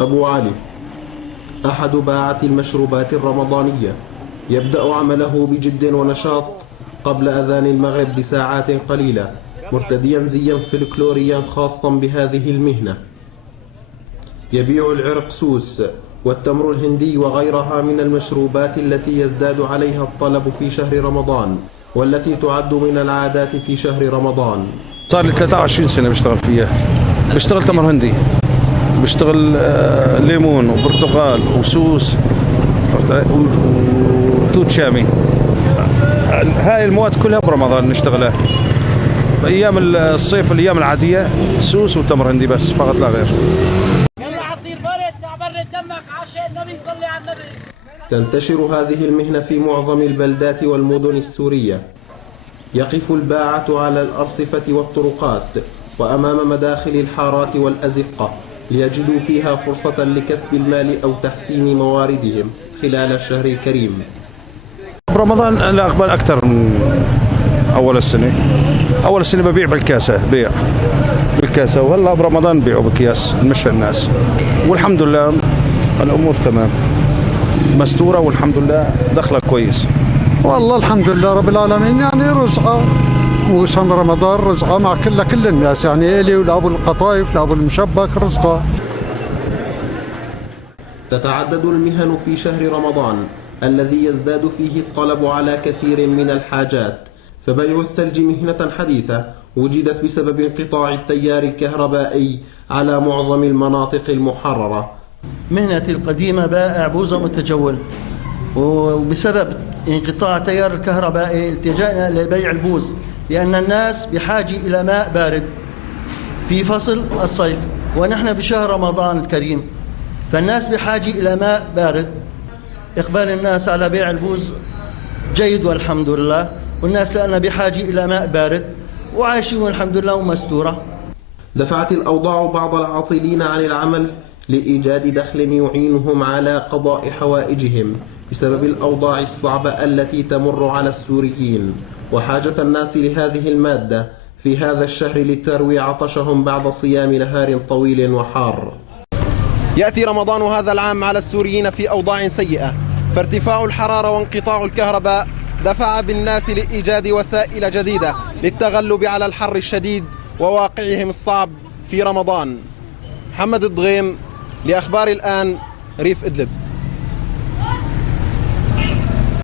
أبو علي أحد باعة المشروبات الرمضانية، يبدأ عمله بجد ونشاط قبل أذان المغرب بساعات قليلة، مرتديا زيا فلكلوريا خاصا بهذه المهنة. يبيع العرقسوس والتمر الهندي وغيرها من المشروبات التي يزداد عليها الطلب في شهر رمضان، والتي تعد من العادات في شهر رمضان. صار لي 23 سنة بشتغل فيها. بشتغل تمر هندي، بشتغل ليمون وبرتقال وسوس وتوت شامي. هاي المواد كلها برمضان نشتغلها. ايام الصيف الايام العاديه سوس وتمر هندي بس، فقط لا غير. يلا عصير برد تعبر دمك عشان النبي صلي على النبي. تنتشر هذه المهنة في معظم البلدات والمدن السورية. يقف الباعة على الأرصفة والطرقات وأمام مداخل الحارات والأزقة ليجدوا فيها فرصة لكسب المال أو تحسين مواردهم خلال الشهر الكريم. برمضان الأقبال أكثر من أول السنة. أول السنة ببيع بالكاسة، بيع بالكاسة، وهلا برمضان بيعوا بأكياس نمشي الناس، والحمد لله الأمور تمام مستورة، والحمد لله دخلها كويس. والله الحمد لله رب العالمين، يعني رزقة موسم رمضان رزقة مع كل الناس، يعني إلي ولأبو القطايف لأبو المشبك رزقة. تتعدد المهن في شهر رمضان الذي يزداد فيه الطلب على كثير من الحاجات، فبيع الثلج مهنة حديثة وجدت بسبب انقطاع التيار الكهربائي على معظم المناطق المحررة. مهنتي القديمة بائع بوظة متجول، وبسبب انقطاع التيار الكهربائي التجأنا لبيع البوز، لأن الناس بحاجة إلى ماء بارد في فصل الصيف، ونحن بشهر رمضان الكريم، فالناس بحاجة إلى ماء بارد. إقبال الناس على بيع البوز جيد والحمد لله، والناس لأنها بحاجة إلى ماء بارد وعايشين والحمد لله ومستورة. دفعت الأوضاع بعض العاطلين عن العمل لإيجاد دخل يعينهم على قضاء حوائجهم بسبب الأوضاع الصعبة التي تمر على السوريين، وحاجة الناس لهذه المادة في هذا الشهر لتروي عطشهم بعد صيام نهار طويل وحار. يأتي رمضان هذا العام على السوريين في أوضاع سيئة، فارتفاع الحرارة وانقطاع الكهرباء دفع بالناس لإيجاد وسائل جديدة للتغلب على الحر الشديد وواقعهم الصعب في رمضان. محمد الضغيم لأخبار الآن، ريف إدلب.